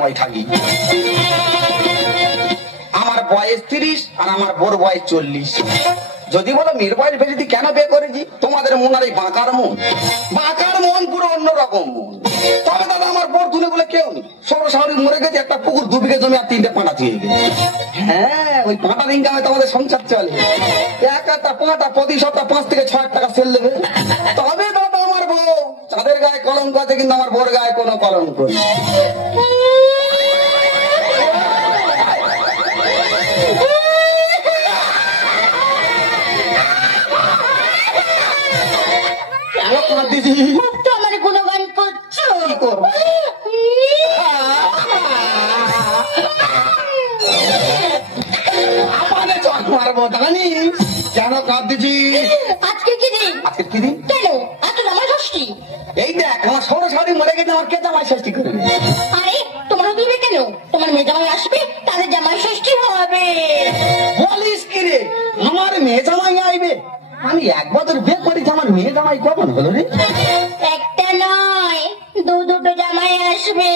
জামাই থাকি। আমার বয়স 30 আর আমার বোর বয়স 40। যদি বলো মেয়ের বয়স বেশি কেন বিয়ে করেছি, তোমাদের মন আর এই বাঁকার মন, বাঁকার মন পুরো অন্যরকম মন। তবে দাদা আমার বোর দুলে বলে কেউ নেই, সৌর শাহরি মরে গেছে, একটা পুকুর 2 বিঘে জমি আর 3টে পাঁটা দিয়ে গেছে। হ্যাঁ, ওই পাঁটার ইনকামে তোমাদের সংসার চলে। একটা পাঁটা প্রতি সপ্তাহ 5 থেকে 6 টাকা সেল দেবে। তবে দাদা আমার বউ, চাঁদের গায়ে কলঙ্ক আছে কিন্তু আমার বোর গায়ে কোনো কলঙ্ক নেই। আমার গুণগান করছো, কি করবো? মারবো জানিস কেন কাঁদছি? আজকে কি দিন? আজকে কি দিন? কেন এত জামাই ষষ্ঠী? এই দেখ আমার সৌর শাড়ি মরে গেছে, আমার কে জামাই ষষ্ঠী করবে? আরে তোমার দিবে কেন? তোমার মেয়ে জামাই আসবে, তাদের জামাই ষষ্ঠী হবে। বলিস কি রে, আমার মেয়ে জামাই আইবে? আমি 1 বছর বিয়ে করেছি, আমার মেয়ে জামাই কখন হলো রে? একটা নয়, দুটো জামাই আসবে।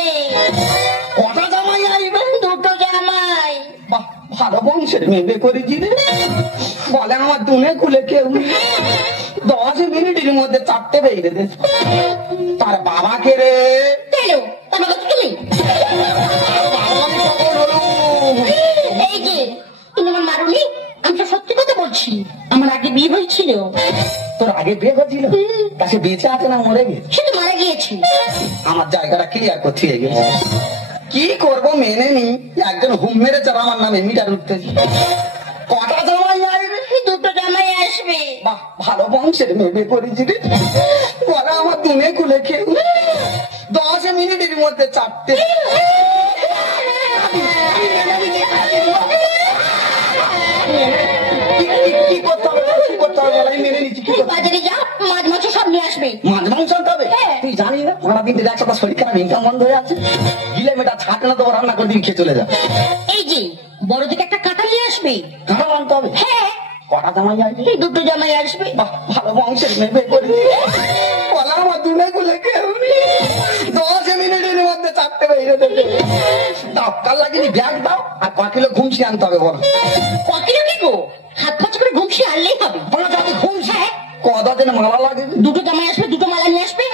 কটা জামাই আইবে? 2টো জামাই। বাহ, ভালো বংশের মেয়ে বিয়ে করেছি রে। বলে আমার দুনে কুলে কেউ নেই। 10 মিনিটের মধ্যে 4টে বেরিয়ে দে। তার বাবাকে রে? কেন তার বাবা তো তুমি? এই যে তুমি আমার মারুনি, আমি তো সত্যি কথা বলছি, আমার আগে বিয়ে হয়েছিল। তোর আগে বিয়ে হয়েছিল? কাছে বেঁচে আছে না মরে গেছে? সে তো মারা গিয়েছে। আমার জায়গাটা ক্লিয়ার করতে গেছে। কি করবো মেনে নি, একজন হুম মেরেছে আমার নামে মিটার উঠতেছি। কটা জামাই আসবে? 2টো জামাই আসবে। বাহ, ভালো বংশের মেয়ে করেছি রে। বলে আমার দুনে কুলে কেউ 10 মিনিটের মধ্যে 4টে। কি করতে হবে? কি করতে হবে? মেনে নিচ্ছি। কি করতে হবে? বাজারে যাও, মাছ মাংস সব নিয়ে আসবে। মাছ মাংস আনতে হবে? তুই জানি না সারা দিন একসাথে শরীর খারাপ, ইনকাম বন্ধ হয়ে আছে। গিলে মেটা ছাটে না তো রান্না করে দিন খেয়ে চলে যা। এই যে বড় দিকে একটা কাঁটা নিয়ে আসবে। কাঁটা আনতে হবে? হ্যাঁ। কটা জামাই আসবে? 2টো জামাই আসবে। বাহ, ভালো বংশের মেয়ে করেছি। বলে আমার দুনে গুলে কেউ নেই, 10 মিনিটের মধ্যে 4টে বেরিয়ে দেবে। দাও, কাল লাগিনি ব্যাগ দাও আর 1 কিলো ঘুমসি আনতে হবে। বলো কতটা কি গো? হাত খরচ করে ঘুমসি আনলেই হবে। বলো যাতে ঘুমসি কটা দিন মালা লাগে? 2টো জামাই আসবে, 2টো মালা নিয়ে আসবে।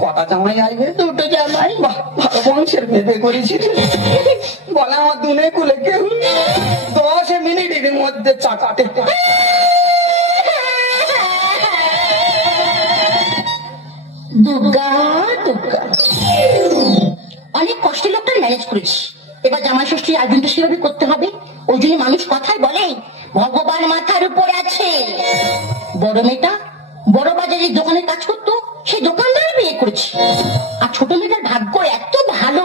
কটা জামাই আসবে? 2টো জামাই। বাহ, ভালো বংশের মেয়ে করেছি। বলে আমার দুনে কুলে কেউ নেই, 10 মিনিটের মধ্যে 4টে। দুর্গা দুর্গা, অনেক কষ্টে লোকটা ম্যানেজ করেছি। এবার জামাই ষষ্ঠীর আয়োজনটা সেভাবে করতে হবে। ওই জন্য মানুষ কথায় বলে ভগবান মাথার উপর আছে। বড় মেয়েটা বড় বাজারের দোকানে কাজ করতো, সেই দোকানদার বিয়ে করেছে। আর ছোট মেয়েটার ভাগ্য এত ভালো,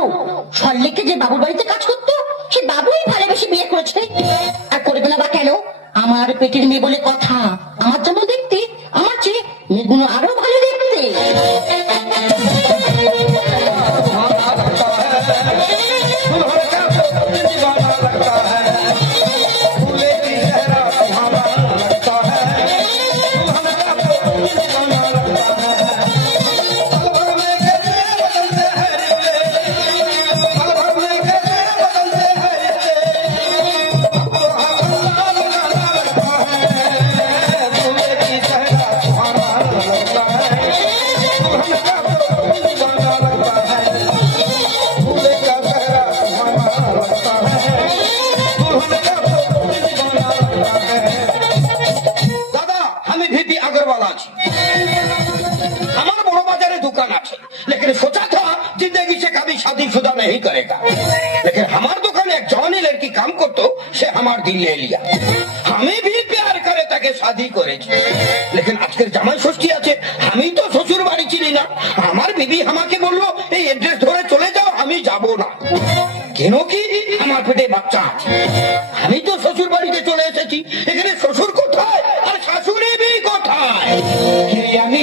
সল্লেকে যে বাবুর বাড়িতে কাজ করতো সে বাবুই ভালোবেসে বিয়ে করেছে। আর করবে না বা কেন? আমার পেটের মেয়ে বলে কথা। আমার যেমন দেখতে, আমার চেয়ে মেয়েগুলো আরো ভালো দেখতে। नहीं करेगा, लेकिन हमारे दुकान एक जवानी लड़की काम करतो, से हमार दिल ले लिया। हमें भी प्यार करे ताके शादी करे, लेकिन আজকের জামাই ষষ্ঠী আছে, আমি তো শ্বশুর বাড়ি ছিলি না। আমার বিবি আমাকে বললো এই এড্রেস ধরে চলে যাও, আমি যাব না। কেন কি আমার পেটে বাচ্চা আছে, আমি তো শ্বশুর বাড়িতে চলে এসেছি। এখানে শ্বশুর কোথায় আর শাশুড়ি বি কোথায়? আমি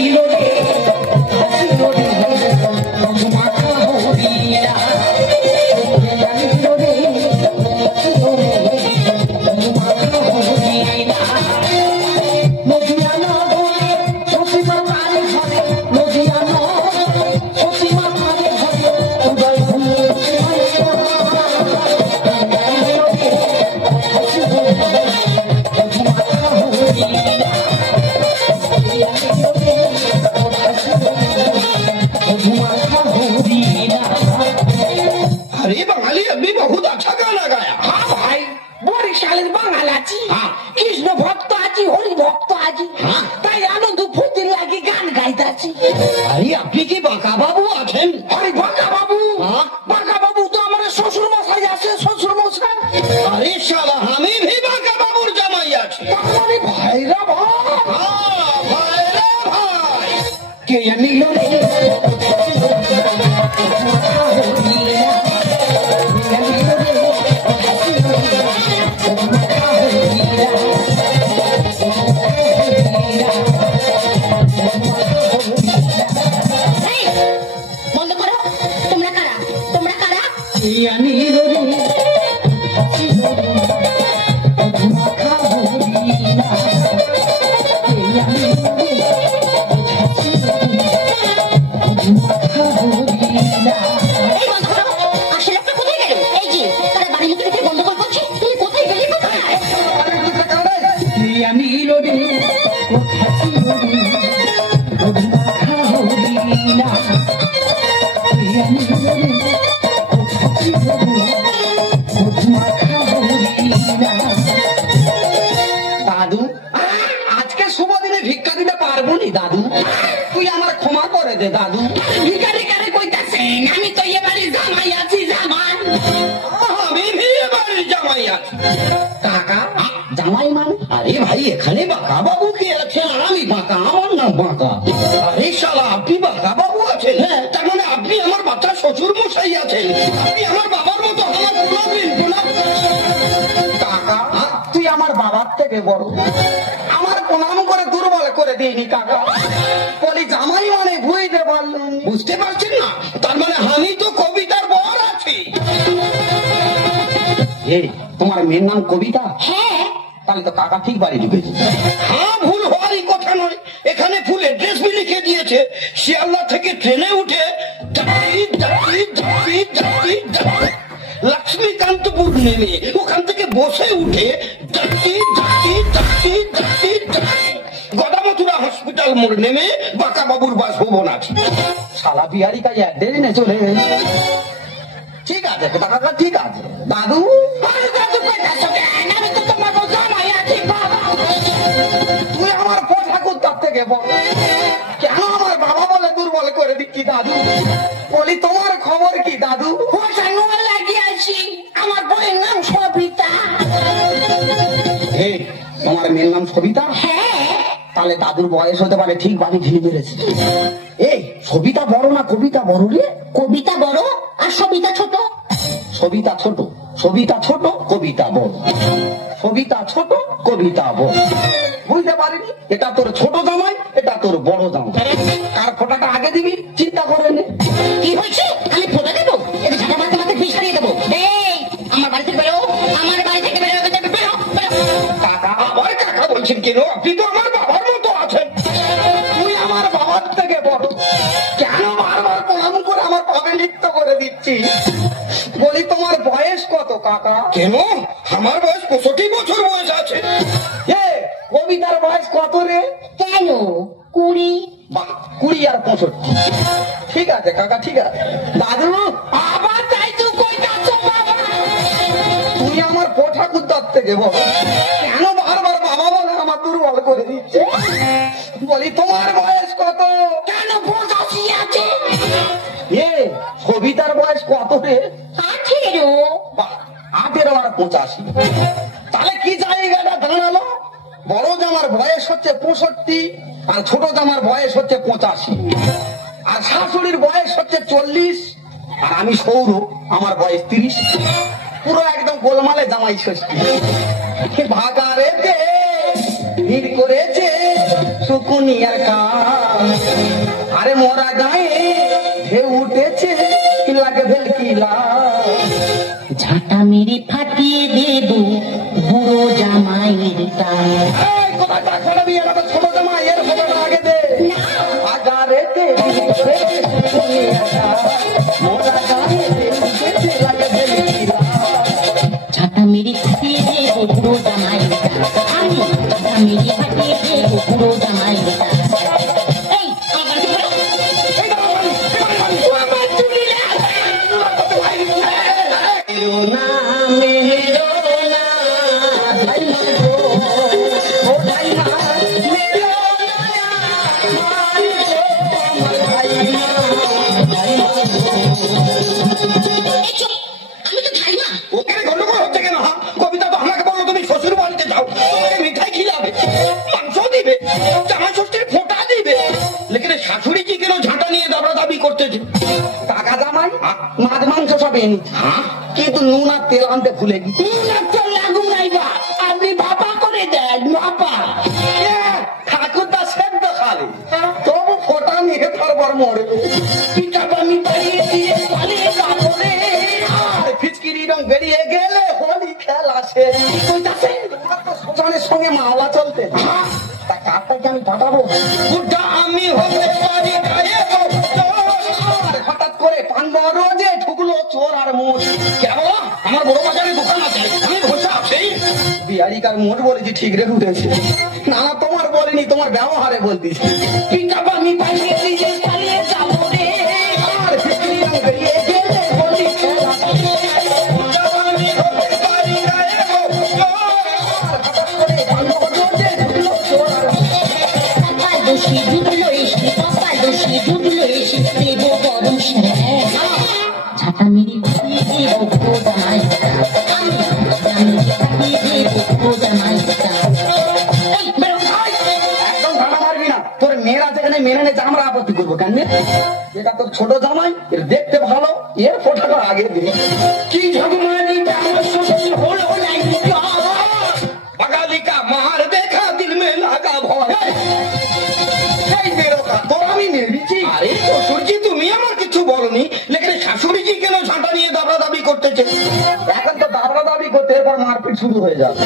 তাই আনন্দ ফুর্তি লাগি গান গাইতেছি। আরে আপনি কি বাঁকা বাবু আছেন? আরে বাঁকা বাবু, হ্যাঁ? বাঁকা বাবু তো আমার শ্বশুর মশাই আছে, শ্বশুর মশাই। আরে শালা আমি ভি বাঁকা বাবুর জামাই আছি। আরে ভাইরা ভাই, ভাই রে ভাই, কে নিল রে এই, বন্ধ করো। তোমরা কারা? তোমরা কারা? এই বন্ধ করো। আসলে একটা কোথায় গেল? এই যে তারা বাড়ি মুখে রেখে গন্ডগোল করছে, তুমি কোথায় গেলে? কোথায়? দাদু, আজকে শুভ দিনে ভিক্ষা দিতে পারবো নি দাদু, তুই আমার ক্ষমা করে দে দাদু। ভিখারি কারে কইতাছেন? আমি তো এ বাড়ির জামাই আছি, জামাই। আমি ভি বাড়ির জামাই আছি। কাকা, জামাই মানে? আরে ভাই এখানে বাঁকা বাবু কে আছে? আর আমি বাঁকা, আমার নাম বাঁকা। আরে শালা আপনি বাঁকা বাবু আছেন? হ্যাঁ, তার মানে আপনি আমার বাচ্চা শ্বশুর মশাই আছেন। আপনি আমার বাবার মতো আমার প্রণাম প্রণাম। কাকা, তুই আমার বাবার থেকে বড়, আমার প্রণাম করে দুর্বল করে দিইনি কাকা। বলি জামাই মানে বুঝতে পারলাম। বুঝতে পারছেন না? তার মানে আমি তো কবিতার বর আছি। এই, তোমার মেয়ের নাম কবিতা? হ্যাঁ, তাহলে তো কাকা ঠিক বাড়ি ঢুকেছে। হ্যাঁ, ভুল হওয়ারই কথা নয়। এখানে ফুল এড্রেস বি লিখে দিয়েছে। শিয়ালদা থেকে ট্রেনে উঠে লক্ষ্মীকান্তপুর নেমে ওখান থেকে বসে উঠে গদামথুরা হসপিটাল মোড় নেমে বাঁকা বাবুর বাসভবন আছে। শালা বিহারি কাজ অ্যাড্রেস নে চলে গেছে। ঠিক আছে কাকা, ঠিক আছে দাদু। আরে দাদু কইতাছো কেন? আমি তো তোমার জামাই আছি বাবা। তুই আমার পোশাক তার থেকে বল, কেন আমার বাবা বলে দুর্বল করে দিচ্ছি দাদু? বলি তোমার খবর কি দাদু? হোসানো লাগিয়ে আছি, আমার বইয়ের নাম সবিতা। এই, তোমার মেয়ের নাম সবিতা? হ্যাঁ। তাহলে দাদুর বয়স হতে পারে ঠিক বাড়ি ঢিলে মেরেছে। এই, সবিতা বড় না কবিতা বড় রে? কবিতা বড় আর সবিতা ছোট। সবিতা ছোট, সবিতা ছোট, কবিতা বড়। সবিতা ছোট, কবিতা বড়। বুঝতে পারিনি, এটা তোর ছোট জামাই, এটা তোর বড় জামাই। কার ফোঁটাটা আগে দিবি চিন্তা করে নে। কি হয়েছে? আমি ফোটা দেবো? এটা ঝাঁটা মারতে মারতে বিষ হারিয়ে দেবো। এই, আমার বাড়ি থেকে বেরো, আমার বাড়ি থেকে বেরো, বেরো, বেরো। কাকা, আবার কাকা বলছেন কেন? আপনি তো আমার বাবার মতো আছেন। তুই আমার বাবার থেকে বড়, কেন বারবার প্রণাম করে আমার পাবে নৃত্য করে দিচ্ছি? বলি তোমার বয়স কত কাকা? কেন? আমার বয়স 65 বছর বয়স আছে। এ, কবিতার বয়স কত রে? কেন? 20। বাহ, 20 আর 65। ঠিক আছে কাকা, ঠিক আছে। দাদু, আবার তাই তো কইতাছো বাবা। তুই আমার পোঠাকুর দাঁত থেকে বল, কেন বারবার বাবা বলে আমার দুর্বল করে দিচ্ছে? বলি তোমার বয়স কত? কেন 85 আছে? এ, কবিতার বয়স কত রে? 18। বাহ, 18 আর 85। তাহলে কি জায়গাটা দাঁড়ালো? বড় জামার বয়স হচ্ছে 65 আর ছোট জামার বয়স হচ্ছে 85, আর শাশুড়ির বয়স হচ্ছে 40, আর আমি সৌর, আমার বয়স 30। পুরো একদম গোলমালে জামাই ষষ্ঠী। ভাগারেতে ভিড় করেছে শুকুনিয়ার কাজ, আরে মোরা গায়ে ঢেউ উঠেছে লাগে ভেলকিলা। ঝাঁটা মেরে ফাটিয়ে দেব বুড়ো জামাইয়ের টান। এই, কোথায় টাকা খাওয়াবি? এটা তো ছোট জামাই, এর ফটোটা আগে দে। ভাগারেতে ভিড় করেছে শুকুনিয়ার কাজ, মোরা গায়ে ঢেউ উঠেছে লাগে ভেলকিলা। ঝাঁটা মেরে ফাটিয়ে দেব বুড়ো জামাইয়ের টান। আমি ঝাঁটা মেরে ফাটিয়ে দেব বুড়ো জামাইয়ের টান। এই, আমার বাড়ি থেকে বেরো। এই দাঁড়া, বাড়ি, ও আমার চুলিলে আছে। মেরো না, মেরো না, ভাই না গো, ও ভাই না, মেরো সব এনেছি, কিন্তু নুন আর তেল আনতে ভুলে গেছি। লাগু নাই বা আপনি ভাপা করে দেন ভাপা। ঠাকুরদা সেদ্ধ খাবে, তবু ফোটা নিয়ে তারপর মরবে। পিঠা পানি পালিয়ে দিয়ে পালিয়ে কাপড়ে আর ফিচকিরি রং বেরিয়ে গেলে হোলি খেলা শেষ। কইতাছে শ্মশানের সঙ্গে মামলা চলতে, তা কারটাকে আমি পাঠাবো। বুদ্ধা আমি হতে পারি গায়ে আর হঠাৎ করে পান্ডা রোজে ঢুকলো চোর আর মোট। কেন আমার বড় বাজারে দোকান আছে, আমি বসে আছি। বিহারিকার মোট বলেছি ঠিক রে উঠেছে। না না তোমার বলিনি, তোমার ব্যবহারে বলতেছি। পিঠা পানি পালিয়ে দিয়ে পালিয়ে কাপড়ে আর ফিচকিরি রং বেরিয়ে গেলে হোলি খেলা শেষ। বুদ্ধা আমি হতে পারি গায়ে হঠাৎ করে পান্ডা রোজে ঢুকলো চোর আর পাপা দোষী ডুবলো এসে, পাপা দোষী ডুবলো এসে, দেব গরম ঝাঁটা মেরে দিয়ে দেব জামাই, আমি দেব জামাই। এই বেরো ভাই। একদম ভাড়া মারবি না, তোর মেয়েরা যেখানে মেনে নেছে আমরা আপত্তি করবো কেন? এটা তোর ছোট জামাই, এর দেখতে ভালো, এর ফোটাটা আগে দিবি। কি ঝগমানি আমার শ্বশুর হলো নাই बगाली का मार देखा दिल में लगा भय। এই বেরোকা, তোর আমি মেরেছি। আরে শ্বশুরজি তুমি আমার কিছু বলনি, লেকিন শাশুড়িজি কেন ঝাঁটা নিয়ে দাবি করতেছে? এখন তো দাবড়া দাবি করতে, এরপর মারপিট শুরু হয়ে যাবে।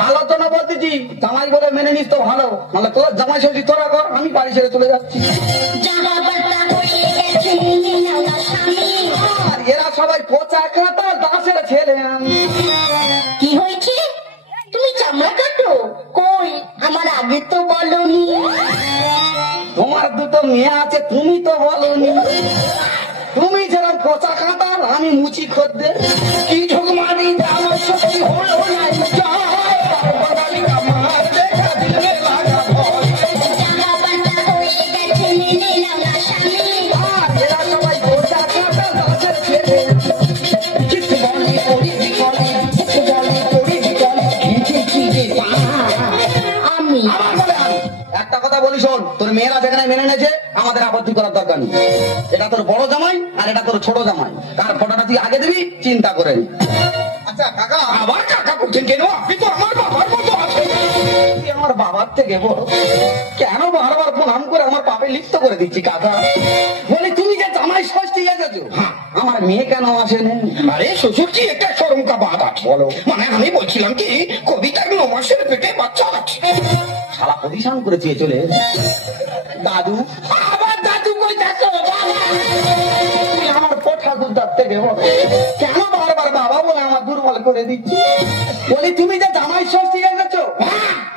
ভালো তো না বলতেছি, জামাই বলে মেনে নিস তো ভালো, নাহলে তোর জামাই শ্বশুর তোরা কর, আমি বাড়ি ছেড়ে চলে যাচ্ছি। জামা পাতা হয়ে গেছে না স্বামী। আর এরা সবাই পচা কাটা দাসের ছেলে। কি হয়েছে? তুমি চামড়া কাটো? কই আমার আগে তো বলনি। তোমার দুটো মেয়ে আছে, তুমি তো বলনি। তুমি যেরকম পচা কাটার, আমি মুচি খদ্দে। কি ঝগমানি আমার শ্বশুর হলো নাই बगाली का मार देखा दिल में लगा भय। জামা পাতা হয়ে গেছে না স্বামী। আর এরা সবাই পচা কাটা দাসের ছেলে। চিত্ত বলে পড়ি বিকলে চিত্ত বলে পড়ি বিকলে খেয়েছি রে আমি আবার বলে আমি। একটা কথা বলি শোন, তোর মেয়েরা যেখানে মেনে নেছে আমাদের আপত্তি করার দরকার নেই। এটা তোর বড় জামাই আর এটা তোর ছোট জামাই, কার ফটোটা তুই আগে দিবি চিন্তা করে নি। আচ্ছা কাকা, আবার কাকা করছেন কেন? আপনি তো আমার বাবার মতো আছেন। তুই আমার বাবার থেকে বড়, কেন বারবার প্রণাম করে আমার পাপে লিপ্ত করে দিচ্ছি কাকা? বলি তুমি যে জামাই ষষ্ঠী এসেছো, আমার মেয়ে কেন আসেনি? আরে শ্বশুরজি একটা শরম কা বাত আছে। বলো। মানে আমি বলছিলাম কি, কবিতার 9 মাসের পেটে বাচ্চা আছে। সারা পজিশন করে চেয়ে চলে দাদু। আবার দাদু কইতাছো তুই আমার ঠাকুরদার থেকে বড়, কেন বারবার বাবা বলে আমার দুর্বল করে দিচ্ছি? বলি তুমি যে জামাই ষষ্ঠী এসেছো,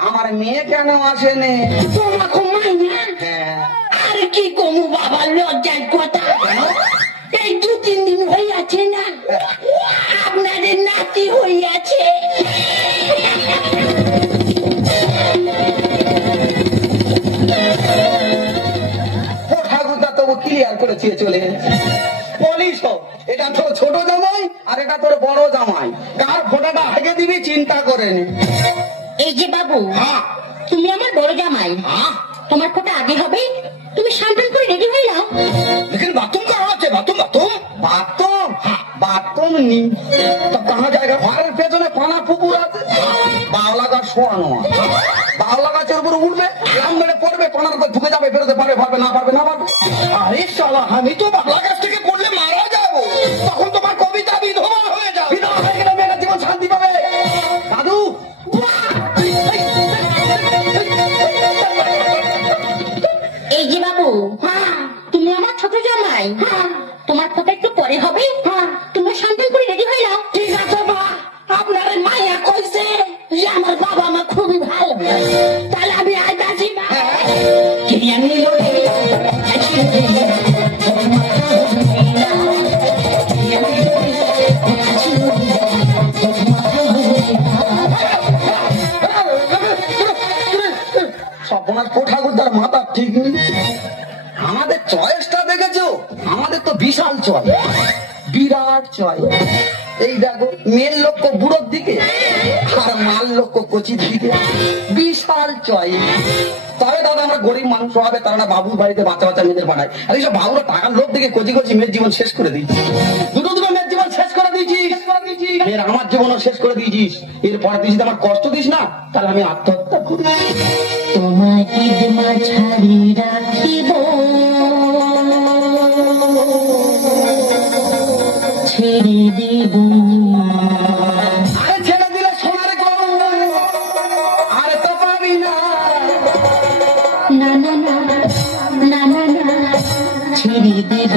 আমার মেয়ে কেন আসেনি? তোমার ঘুমাই না হ্যাঁ, আর কি কমু বাবা লজ্জার কথা এই 2-3 দিন হইয়াছে না আপনাদের নাতি হইয়াছে ও ঠাকুরদা তবু ক্লিয়ার করে চেয়ে চলে এসেছে। বলিস তো, এটা তোর ছোট জামাই আর এটা তোর বড় জামাই, কার ফোটাটা আগে দিবি চিন্তা করে নে। এই যে বাবু, হ্যাঁ তুমি আমার বড় জামাই, হ্যাঁ, তোমার ফোটা আগে হবে। তুমি সান্তান করে রেডি হয়ে নাও। लेकिन बाथरूम कहाँ আছে? Bathroom bathroom bathroom? বাথরুম নি তো কাহা জায়গা? ঘরের পেছনে পানা পুকুর আছে, বাওলা গাছ শোয়ানো আছে। বাওলা গাছের উপর উঠবে, লাম মেরে পড়বে, পানার উপর ঢুকে যাবে, বেরোতে পারবে পারবে না পারবে না পারবে। আরে শালা, আমি তো বাবলা গাছ থেকে পড়লে মারা যাবো, তখন তোমার কবিতা বিধবা হয়ে যাবে। বিধবা হয়ে গেলে মেয়েটা জীবন শান্তি পাবে। দাদু, এই যে বাবু, তুমি আমার ছোট জামাই, তোমার ফোটা একটু পরে হবে। তুমি সান্তান করে রেডি হয়ে নাও। ঠিক আছে বা আপনার মায়া কইছে যে আমার বাবা মা খুবই ভালো তাহলে আমি আইতাছি না কি আমি লোকে সর্বনাশ, ও ঠাকুরদার মাথা ঠিক নেই। আমাদের চয়েসটা দেখেছো? আমাদের তো বিশাল চয়েস, বিরাট চয়েস। এই দেখো, মেয়ের লক্ষ্য বুড়োর দিকে আর মাল লক্ষ্য কচির দিকে, বিশাল চয়েস। তবে দাদা আমরা গরিব মানুষ হবে, তারা না বাবুর বাড়িতে বাচ্চা বাচ্চা মেয়েদের পাঠায়, আর এইসব বাবুরা টাকার লোভ দেখে কচি কচি মেয়ের জীবন শেষ করে দিচ্ছে। দুটো দুটো মেয়ের জীবন এর আমার জীবনও শেষ করে দিয়েছিস, এরপরে তুই যদি আমার কষ্ট দিস না তাহলে আমি আত্মহত্যা করি। তোমায় ঈদ মাঝারি রাখিব, ছেড়ে দেব। আরে ছেড়ে দিলে সোনার গরু আরে তো পাবি না। না না না না না না, ছেড়ে দেব।